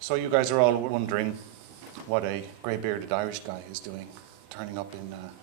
So you guys are all wondering what a grey-bearded Irish guy is doing, turning up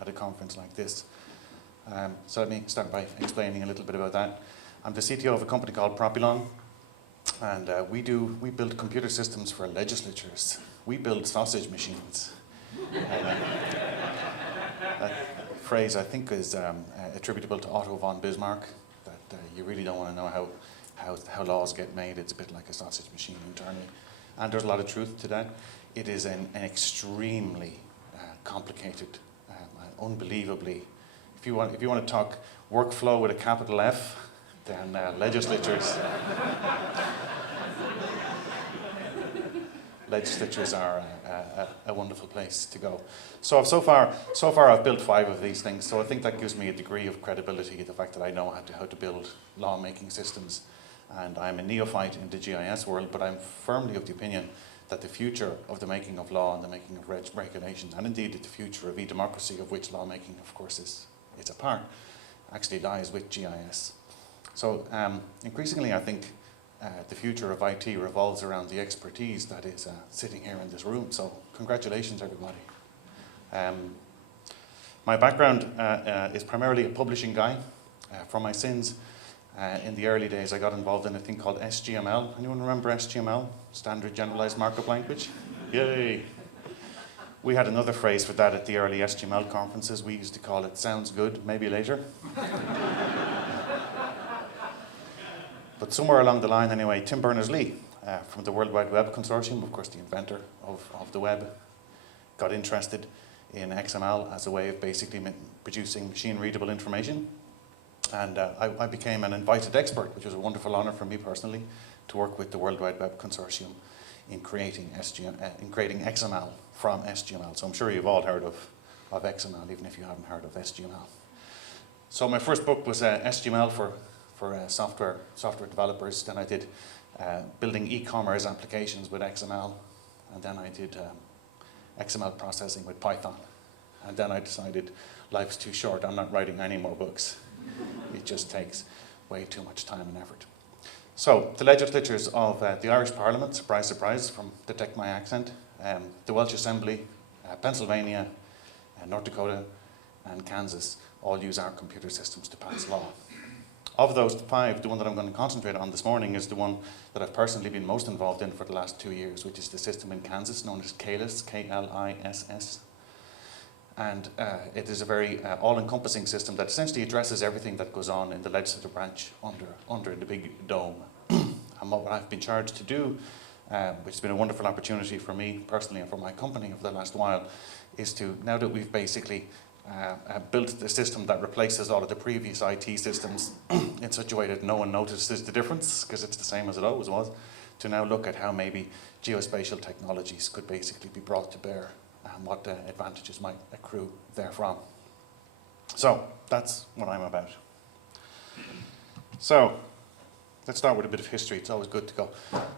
at a conference like this. So let me start by explaining a little bit about that. I'm the CTO of a company called Propylon, and we build computer systems for legislatures. We build sausage machines. That phrase, I think, is attributable to Otto von Bismarck, that you really don't want to know how laws get made. It's a bit like a sausage machine internally. And there's a lot of truth to that. It is an extremely complicated, unbelievably, if you want to talk workflow with a capital F, then legislatures are a wonderful place to go. So far I've built 5 of these things, so I think that gives me a degree of credibility, the fact that I know how to build lawmaking systems. And I'm a neophyte in the GIS world, but I'm firmly of the opinion that the future of the making of law and the making of regulation, and indeed the future of e-democracy, of which lawmaking, of course, is a part, actually lies with GIS. So increasingly, I think the future of IT revolves around the expertise that is sitting here in this room. So congratulations, everybody. My background is primarily a publishing guy. From my sins, in the early days, I got involved in a thing called SGML. Anyone remember SGML? Standard Generalized Markup Language? Yay! We had another phrase for that at the early SGML conferences. We used to call it "sounds good, maybe later." But somewhere along the line, anyway, Tim Berners-Lee from the World Wide Web Consortium, of course the inventor of the web, got interested in XML as a way of basically producing machine-readable information. And I became an invited expert, which was a wonderful honor for me personally, to work with the World Wide Web Consortium in creating XML from SGML. So I'm sure you've all heard of XML, even if you haven't heard of SGML. So my first book was SGML for software developers. Then I did building e-commerce applications with XML. And then I did XML processing with Python. And then I decided life's too short. I'm not writing any more books. It just takes way too much time and effort. So the legislatures of the Irish Parliament, surprise, surprise, from detect my accent, the Welsh Assembly, Pennsylvania, North Dakota, and Kansas all use our computer systems to pass law. Of those 5, the one that I'm going to concentrate on this morning is the one that I've personally been most involved in for the last 2 years, which is the system in Kansas known as KLISS, K-L-I-S-S. And it is a very all-encompassing system that essentially addresses everything that goes on in the legislative branch under the big dome. And what I've been charged to do, which has been a wonderful opportunity for me personally and for my company over the last while, is to, now that we've basically built the system that replaces all of the previous IT systems in such a way that no one notices the difference, because it's the same as it always was, to now look at how maybe geospatial technologies could basically be brought to bear and what advantages might accrue therefrom. So that's what I'm about. So let's start with a bit of history. It's always good to go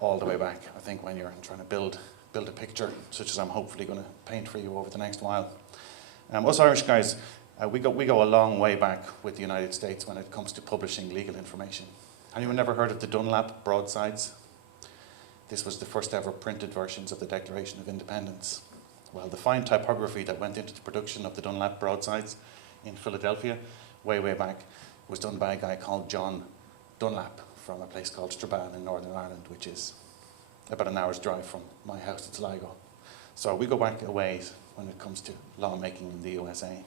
all the way back, I think, when you're trying to build a picture, such as I'm hopefully going to paint for you over the next while. Us Irish guys, we go a long way back with the United States when it comes to publishing legal information. Anyone ever heard of the Dunlap broadsides? This was the first ever printed versions of the Declaration of Independence. Well, the fine typography that went into the production of the Dunlap broadsides in Philadelphia, way, way back, was done by a guy called John Dunlap from a place called Strabane in Northern Ireland, which is about an hour's drive from my house in Sligo. So we go back a ways when it comes to lawmaking in the USA.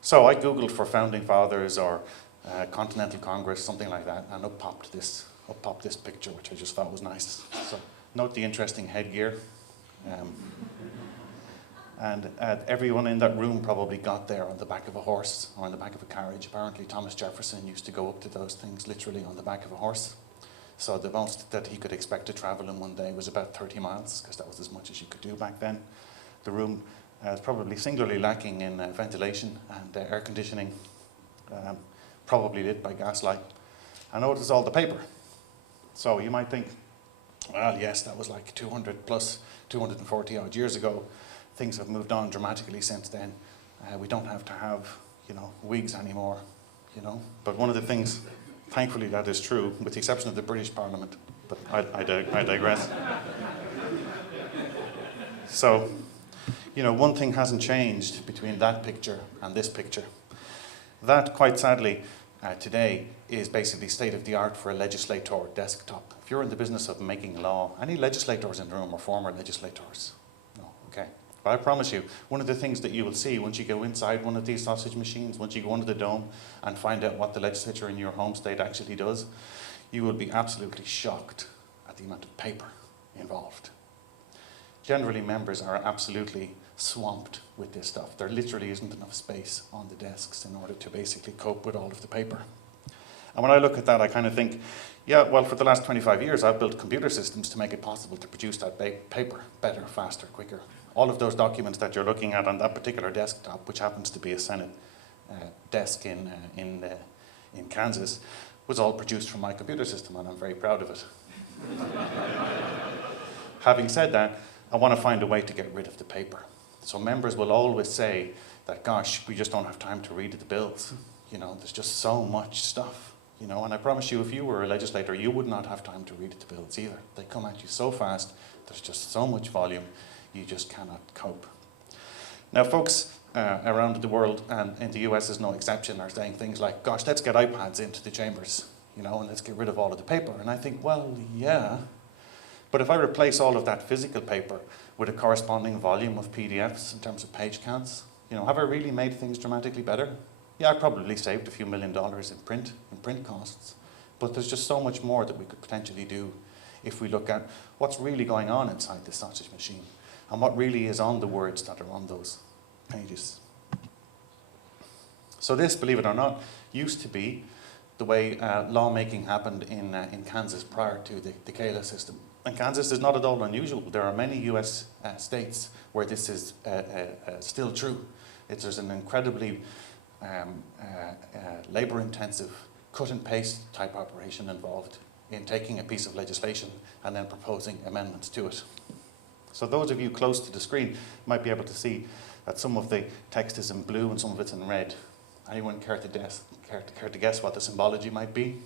So I Googled for Founding Fathers or Continental Congress, something like that, and up popped this picture, which I just thought was nice. So note the interesting headgear. And everyone in that room probably got there on the back of a horse or on the back of a carriage. Apparently Thomas Jefferson used to go up to those things literally on the back of a horse. So the most that he could expect to travel in one day was about 30 miles, because that was as much as you could do back then. The room is probably singularly lacking in ventilation and air conditioning, probably lit by gaslight. And notice all the paper. So you might think, well, yes, that was like 240 odd years ago. Things have moved on dramatically since then. We don't have to have, wigs anymore, But one of the things, thankfully, that is true, with the exception of the British Parliament, but I digress. So, you know, one thing hasn't changed between that picture and this picture. That, quite sadly, today is basically state of the art for a legislator desktop. If you're in the business of making law, any legislators in the room are former legislators? No, okay. But I promise you, one of the things that you will see once you go inside one of these sausage machines, once you go under the dome and find out what the legislature in your home state actually does, you will be absolutely shocked at the amount of paper involved. Generally, members are absolutely swamped with this stuff. There literally isn't enough space on the desks in order to basically cope with all of the paper. And when I look at that, I kind of think, yeah, well, for the last 25 years, I've built computer systems to make it possible to produce that paper better, faster, quicker. All of those documents that you're looking at on that particular desktop, which happens to be a Senate desk in Kansas, was all produced from my computer system, and I'm very proud of it. Having said that, I want to find a way to get rid of the paper. So members will always say that, gosh, we just don't have time to read the bills. You know, there's just so much stuff. You know, and I promise you, if you were a legislator, you would not have time to read the bills either. They come at you so fast, there's just so much volume, you just cannot cope. Now, folks around the world, and in the US is no exception, are saying things like, gosh, let's get iPads into the chambers, you know, and let's get rid of all of the paper. And I think, well, yeah. But if I replace all of that physical paper with a corresponding volume of PDFs in terms of page counts, you know, have I really made things dramatically better? Yeah, I probably saved a few $1 million in print costs. But there's just so much more that we could potentially do if we look at what's really going on inside this sausage machine and what really is on the words that are on those pages. So this, believe it or not, used to be the way lawmaking happened in Kansas prior to the CALA system. And Kansas is not at all unusual. There are many US states where this is still true. There's an incredibly labor-intensive cut and paste type operation involved in taking a piece of legislation and then proposing amendments to it. So those of you close to the screen might be able to see that some of the text is in blue and some of it's in red. Anyone care to guess what the symbology might be?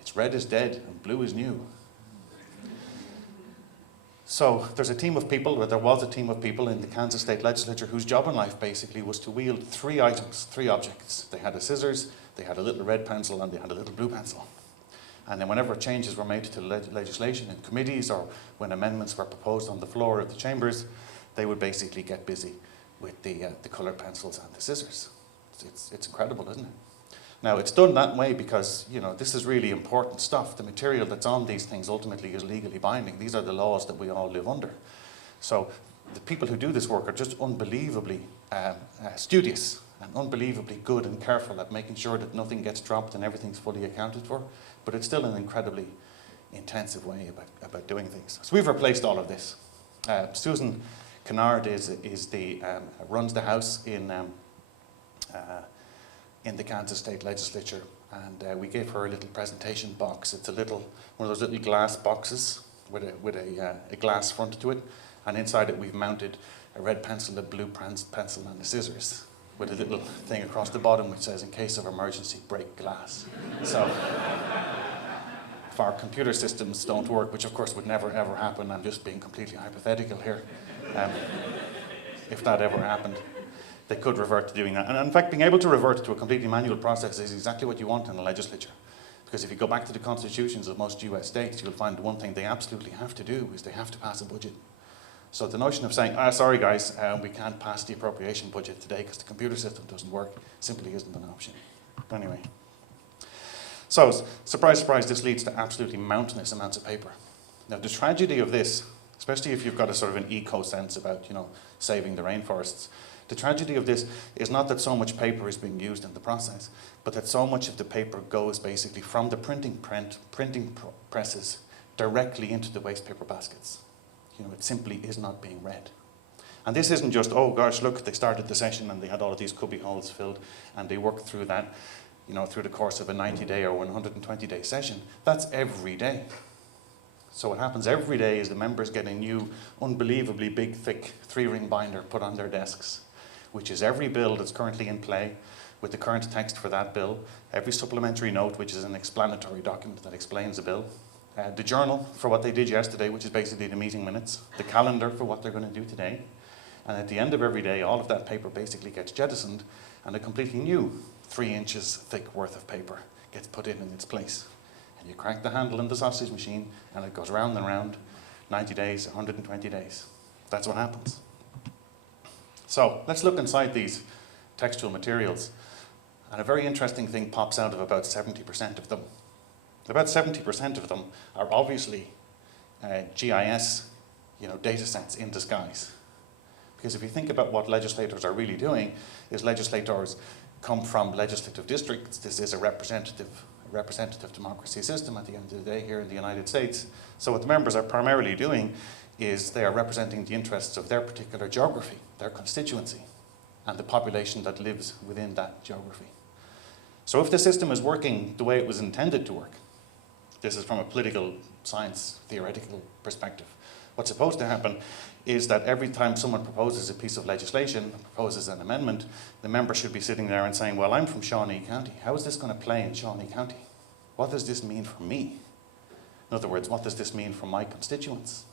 It's red is dead and blue is new. So there's a team of people, or there was a team of people in the Kansas State Legislature whose job in life basically was to wield three items, three objects. They had a scissors, they had a little red pencil, and they had a little blue pencil. And then whenever changes were made to legislation in committees or when amendments were proposed on the floor of the chambers, they would basically get busy with the colored pencils and the scissors. It's incredible, isn't it? Now, it's done that way because, you know, this is really important stuff. The material that's on these things ultimately is legally binding. These are the laws that we all live under. So the people who do this work are just unbelievably studious and unbelievably good and careful at making sure that nothing gets dropped and everything's fully accounted for. But it's still an incredibly intensive way about doing things. So we've replaced all of this. Susan Kennard runs the House in the Kansas State Legislature, and we gave her a little presentation box. It's one of those little glass boxes with a glass front to it, and inside it we've mounted a red pencil, a blue pencil, and the scissors with a little thing across the bottom which says, in case of emergency, break glass. So if our computer systems don't work, which of course would never ever happen, I'm just being completely hypothetical here, if that ever happened, they could revert to doing that. And in fact, being able to revert to a completely manual process is exactly what you want in a legislature. Because if you go back to the constitutions of most US states, you'll find the one thing they absolutely have to do is they have to pass a budget. So the notion of saying, sorry guys, we can't pass the appropriation budget today because the computer system doesn't work, simply isn't an option. Anyway. So, surprise, surprise, this leads to absolutely mountainous amounts of paper. Now the tragedy of this, especially if you've got a sort of an eco sense about, you know, saving the rainforests, the tragedy of this is not that so much paper is being used in the process, but that so much of the paper goes basically from the printing presses directly into the waste paper baskets. You know, it simply is not being read. And this isn't just, oh gosh, look, they started the session and they had all of these cubby holes filled and they worked through that, you know, through the course of a 90-day or 120-day session. That's every day. So what happens every day is the members get a new, unbelievably big, thick 3-ring binder put on their desks, which is every bill that's currently in play with the current text for that bill, every supplementary note, which is an explanatory document that explains the bill, the journal for what they did yesterday, which is basically the meeting minutes, the calendar for what they're going to do today, and at the end of every day, all of that paper basically gets jettisoned, and a completely new 3 inches thick worth of paper gets put in its place. And you crank the handle in the sausage machine, and it goes round and round, 90 days, 120 days. That's what happens. So let's look inside these textual materials. And a very interesting thing pops out of about 70% of them. About 70% of them are obviously GIS data sets in disguise. Because if you think about what legislators are really doing, is legislators come from legislative districts. This is a representative democracy system at the end of the day here in the United States. So what the members are primarily doing is they are representing the interests of their particular geography, their constituency, and the population that lives within that geography. So if the system is working the way it was intended to work, this is from a political science theoretical perspective, what's supposed to happen is that every time someone proposes a piece of legislation, proposes an amendment, the member should be sitting there and saying, well, I'm from Shawnee County. How is this going to play in Shawnee County? What does this mean for me? In other words, what does this mean for my constituents?